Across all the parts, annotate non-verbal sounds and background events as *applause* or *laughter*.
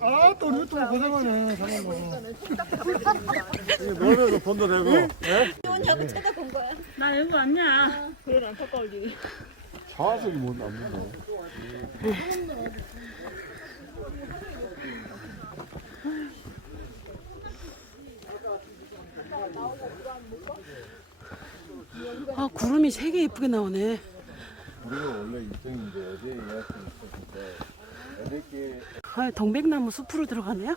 아, 또 유튜브 고생하네, 사람 거. 놀면서 돈도 내고 뭐냐고 쳐다본 거야. 나 연구 왔냐? 그래 안타까울지. 자석이 못 남는 아 구름이 세개 이쁘게 나오네. 우리가 원래 2등인데 어제 예약해 있었는데 여덟 개아 동백나무 숲으로 들어가네요.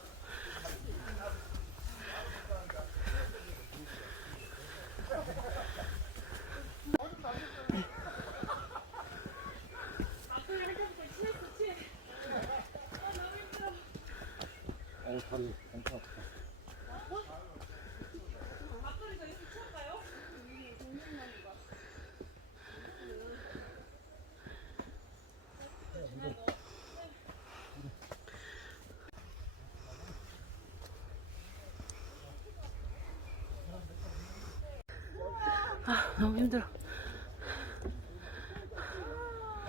너무 힘들어.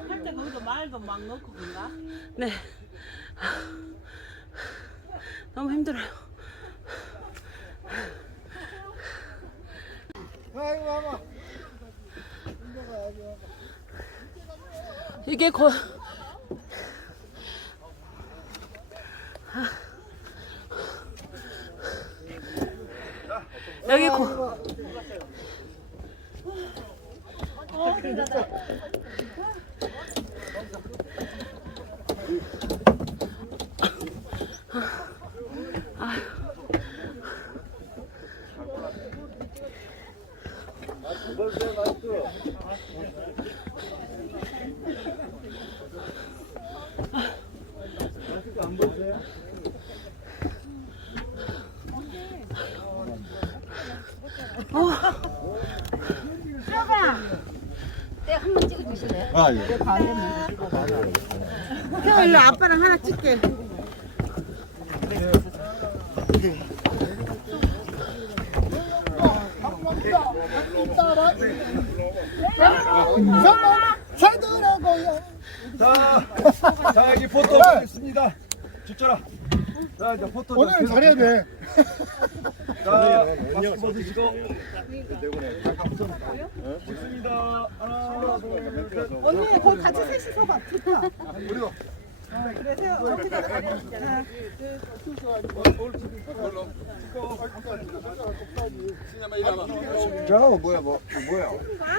할 때 거기서 말도 막 넣고 그런가? 네. 너무 힘들어요. 아이고, 봐봐. 이게 거 여기 고 아 예. 형 일로 아빠랑 하나 찍게. 자, 자 여기 포토 있습니다. 집쳐라. 자 이제 포토 좀 오늘은 잘해야 돼. 자, 마스크 벗으시고. 좋습니다. 하나, 둘, 셋. 언니 거기 같이 셋이서 봐. 좋다. 우리도. 그래서 어떻게 저 뭐야 뭐 뭐야?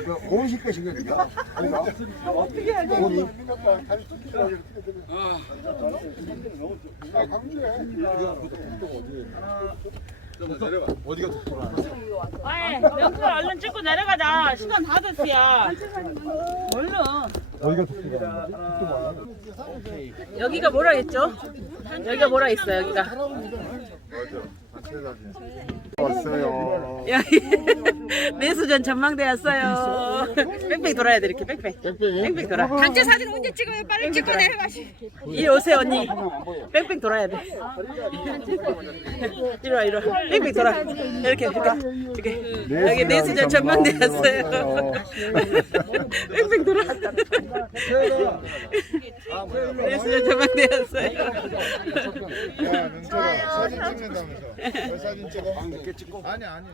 그 공식가 신경이야. 어떻게 해야 돼? 아, 강주해. 어디가 독도라? 아이 명수 얼른 찍고 내려가자. 시간 다 됐어요. 얼른. 어디가 독도라? 여기가 뭐라 했죠? 여기가 뭐라 했어 여기가 왔어요. 여기 내수전 *laughs* 전망대 왔어요. 뺑뺑 돌아야 돼 이렇게 뺑뺑 뺑뺑 돌아. 단체 사진 언제 찍어요? 빨리 찍고 내려가. 이리 오세요 언니. 뺑뺑 돌아야 돼. 이리 와 이리 와. 뺑뺑 돌아. 이렇게 이렇게 이렇게. 여기 내수전 *laughs* 전망대 왔어요. 뺑뺑 돌아. 내수전 전망대 왔어요. 찍는다면서. 왜 사진 찍어? 이렇게 찍고. 아니, 아니.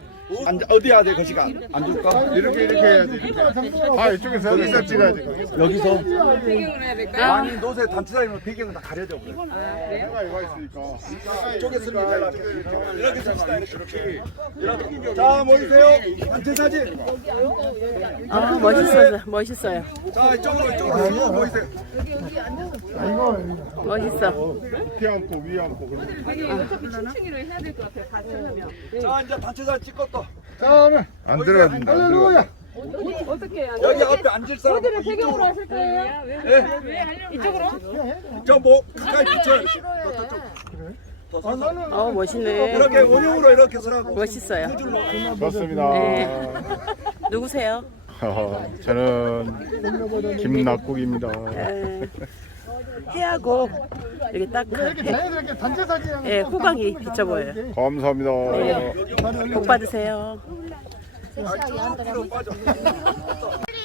안 어디 해야 돼? 그 시간 안 줄까? 이렇게, 이렇게 해야지. 아, 이쪽에서 여기서 찍어야지. 거기서. 여기서 아니 노새 단체장이면 배경은 다 가려져 버려. 내가 이거 있으니까. 이쪽에 쓰면 잘 나죠. 이렇게 씁시다 이렇게. 이렇게. 자 모이세요. 단체 사진. 아 멋있어요 멋있어요 자 이쪽으로 이쪽으로 모이세요. 아, 이거, 멋있어. 밑에 앉고, 위에 앉고. 그러면. 자 이제 단체 사진 찍고 또 자, 오늘. 안 들어간다. 할렐루야. 여기 앞에 앉을 사람 이쪽으로 하실 거예요? 저뭐 가까이 붙여. 아, 나는. 어 멋있네. 이렇게 원형으로 이렇게 서라고. 멋있어요. 좋습니다. 네. 누구세요? 저는 김낙국입니다. 에, 해하고 이렇게 딱 이렇게 자연스럽게 단체 사진 예, 호강이 비쳐 보여요. 감사합니다. 네. 복 받으세요.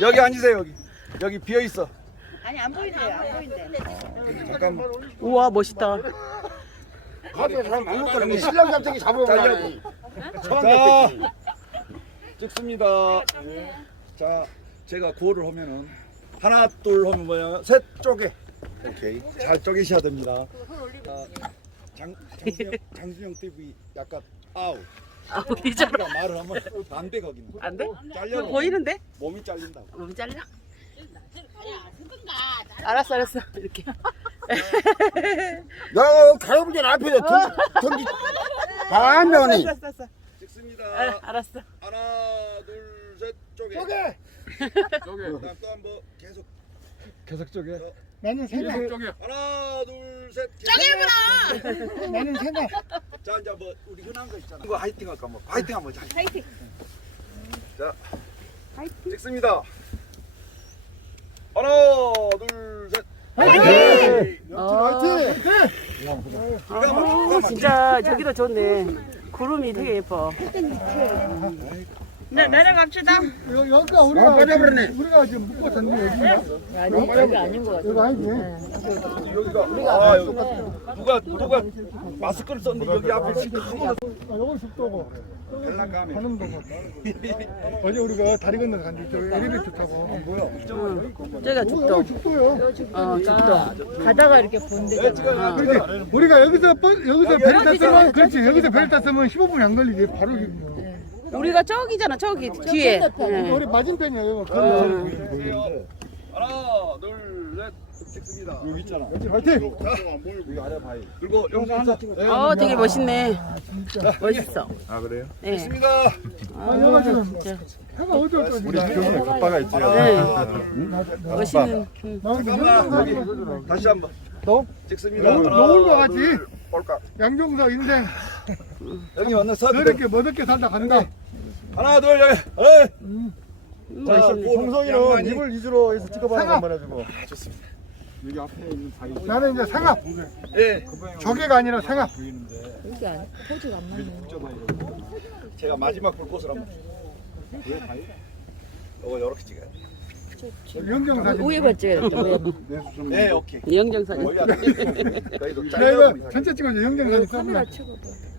여기 앉으세요 여기. 여기 비어 있어. 아니 안 보이네요 안 보이는데 잠깐만. 우와 멋있다. 신랑 갑자기 잡아보라. 자, 찍습니다. 자, 제가 구호를 하면은 하나, 둘 하면 뭐야? 셋 쪼개. 오케이. 잘 쪼개셔야 됩니다. 자, 장 장수영 장수영 TV 약간 아우. 아 이잖아. 우리가 말을 하면 안 돼 거기는. 안 돼? 잘려. 보이는데? 몸이 잘린다고. 몸 잘려? 알았어 알았어 이렇게. 야, 가요부전 앞에서. 알았어 알았어. 찍습니다. 알- 알았어. 하나, 둘, 셋 쪼개. 쪼개. 쪼개. 그다음 또 한번 계속 계속 쪼개. 나는 생각. 하나, 둘, 셋. 쪼개구나. *laughs* 나는 생각. 자 이제 뭐 우리 흔한 거 있잖아. 이거 화이팅 할까 뭐 화이팅 한번 자. 화이팅 자. 찍습니다. 하나, 둘, 셋. 어. 아, 진짜 저기도 좋네. 구름이 되게 예뻐. 네 내려갑시다. 여기가 우리가 빠져버렸네. 우리가 지금 묶고 졌는데 여기가. 아니 여기 아닌 것 같아 여기 아니지. 여기가 아 여기 누가 누가 마스크를 썼는데 여기 앞에 시커먼 아, 여기 숙도고. 가면 가는 거고. 어제 우리가 다리 건너서 갔는데 저 엘리베이터 타고. 안 보여. 저기가 죽도. 여기 죽도요. 어 죽도. 가다가 이렇게 본데 그렇지. 우리가 여기서 버- 여기서 배를 탔으면 그렇지. 여기서 배를 탔으면 15분이 안 걸리지. 바로 여기. 뭐. 우리가 저기잖아 저기 뒤에. 예. 우리 맞은편이야. 여기. 걸어서. 하나, 둘, 셋. 찍습니다. 여기 있잖아. 화이팅. 여기 아래 봐요. 그리고 영상 하나 찍어. 어 되게 멋있네. 멋있어. 아 그래요? 네. 찍습니다. 아, 여가 지금 진짜 해가 어쩔 거지. 우리 아빠가 있지. 네. 멋있는. 음. 잠깐만 여기 다시 한번. 너? 찍습니다. 거 같지? 둘, 볼까? 양종서 인생 여기 왔나 서. 저렇게 멋없게 살다 간다. 하나, 둘, 여기. 에이. 음, 자, 멋있네. 송성이는 입을 위주로 해서 찍어봐라 한번 해주고. 나는 이제 상압. 예. 조개가 아니라 상압. 여기 아니 포즈가 안 맞네 제가 마지막 불꽃을 한번. 이거 이렇게 찍어요. 영경 사진. 우회만 찍어야겠다 우회만 네, 오케이. 영정 사진. 거의 안 돼. 저희도 나 잘려. 이거 전체 찍어줘. 영경 사진 써보라.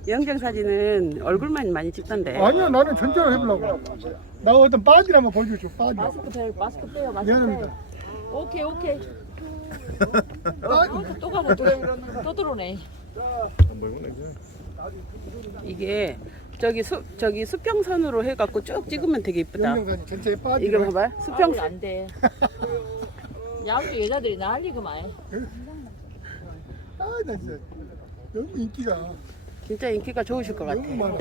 영정 사진은 얼굴만 많이 찍던데. 아니야 나는 전체로 해보려고. 나 어떤 바지를 한번 보여줘. 바지. 마스크 빼요 마스크 빼요 마스크 미안합니다. 오케이 오케이 *laughs* 바지. 또 가네 또, 또 들어오네 이게 저기 수 저기 수평선으로 해갖고 쭉 찍으면 되게 이쁘다. 사진 바지. 이거 봐봐. 수평. 수평 안돼 양쪽 여자들이 난리구만 아나 진짜 너무 인기가 진짜 인기가 좋으실 것 같아. 너무 많아.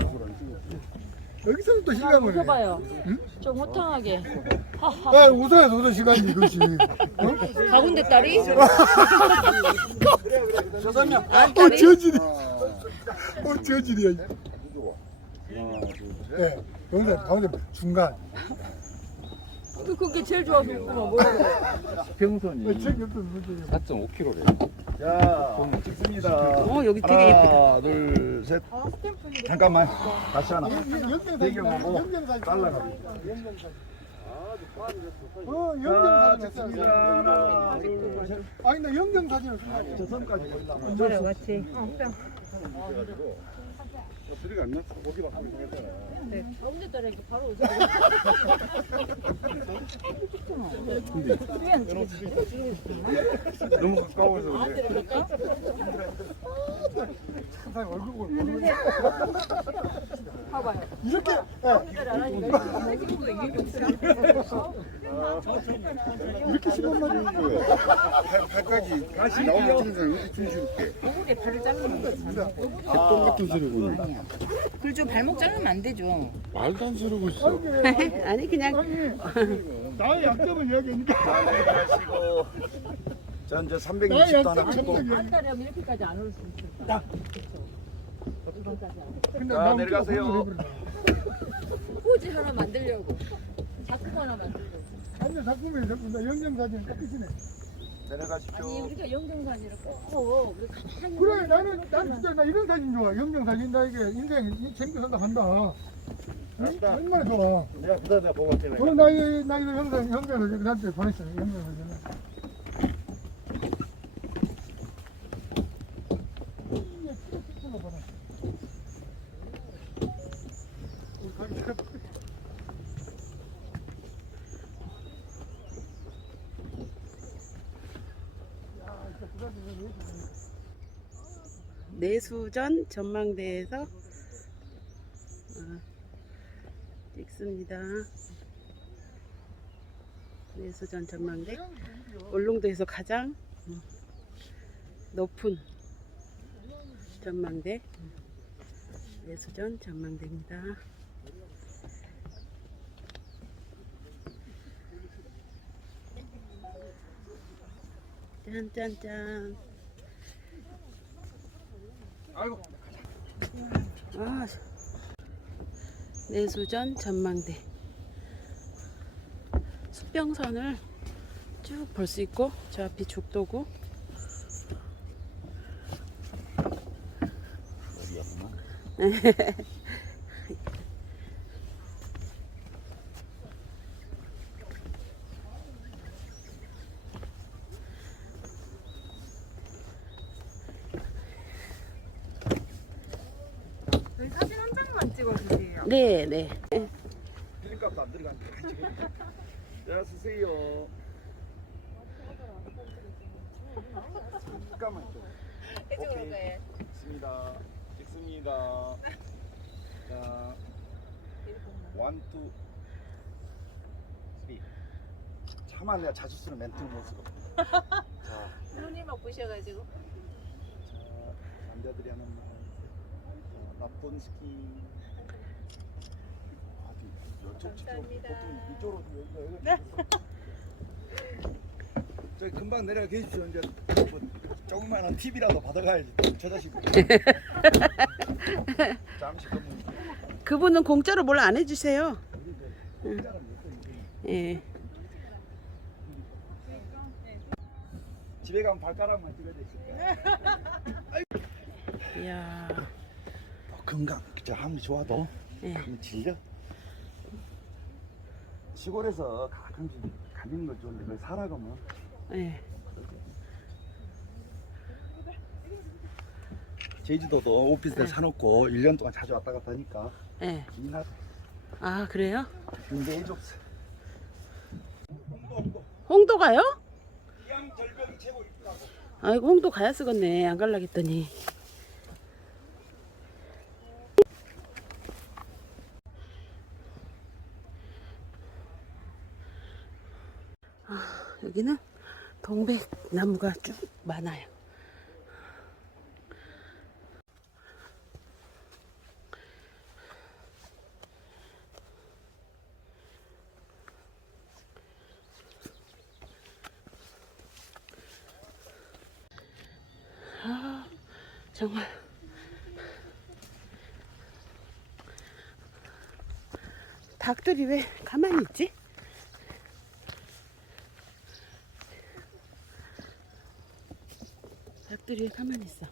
여기서부터 시간을. 해. 웃어봐요 좀 호탕하게 아 웃어야 웃어 시간이 그렇지. 어? 가운데 딸이. 어 저질이. 어 저질이야. 네. 여기서 가운데 중간. 그- 그게 제일 좋아서 웃구만 뭐라 그래 병선이. 책 옆에 누구지? 자, 찍습니다. 어 여기 되게 예쁘다. 하나, 둘, 셋. 잠깐만. 다시 하나. 사진. 잘라가. 영경 사진. 어 자, 영경 사진 찍습니다. 하나, 둘, 셋. 아니 나 영경 사진을 생각해. 저 선까지 올라. 그래 같이 가운데 딸이 이렇게 바로 웃어 너무 가까워서 그래. 항상 얼굴 보고 봐봐요. 이렇게 이렇게 시간 많이 팔까지 다시 나오는 사람 이렇게 준실게. 개똥 같은 소리고 있는 그좀 발목 자르면 안 되죠. 말도 안 소리고 있어. *laughs* 아니 그냥. 나의 약점을 이야기하니까. 하시고. 전 이제 나의 360도 하나 약점을 찍고. 한 달에 하면 이렇게까지 안 올 수 있어 근데 자, 나 내려가세요. 포즈 하나 만들려고. 작품 하나 만들려고 아니 작품이 자꾸 나 영경 사진 깎이시네. 내려가십시오. 우리가 영등산이라 꼭 우리 가만히 그래 나는 난 진짜 나 이런 사진 좋아. 영정 사진 나 이게. 인생 이 재밌게 산다 간다. 응? 얼마나 좋아. 내가 부산 내가 보고 왔잖아. 오늘 나 이거 나 이거 영상 영상을 나한테 보냈어 영상 사진 내수전 전망대에서 어, 찍습니다. 내수전 전망대 울릉도에서 가장 음, 높은 전망대 내수전 전망대입니다. 짠짠짠. 아이고. 아, 내수전 전망대. 수평선을 쭉 볼 수 있고, 저 앞이 죽도구. 저희 *laughs* 사진 한 장만 찍어주세요. 네, 네. 필름값도 안 들어간대. 자, 쓰세요. 잠깐만 좀. 오케이. 있습니다. 찍습니다. 자, 원, 투, 쓰리. 차마 내가 자주 쓰는 멘트를 못 쓰고. 자, 눈이 막 부셔가지고. 자, 남자들이 하는 말. 자, 나쁜 스키. 이쪽으로 좀 여기가 여기가. 저기 금방 내려가 계십시오. 이제 뭐 조그마한 팁이라도 받아가야지. 저 자식. *laughs* 잠시 그분. 그분은 공짜로 뭘 안 해주세요. 예. 집에 가면 발가락만 찍어져 있을까? 이야. 뭐 건강, 저 함이 좋아도 예. 질려. 시골에서 가끔씩 가는 거 좋은데 그 살아가면 예. 제주도도 오피스텔 네. 사놓고 1년 동안 자주 왔다 갔다 하니까 예. 이나 아, 그래요? 근데 해줬어. 홍도 가요? 아이고, 홍도 가야 쓰겠네. 안 갈라겠더니. 여기는 동백 나무가 쭉 많아요. 아, 정말. 닭들이 왜 가만히 있지? 왜 가만히 있어?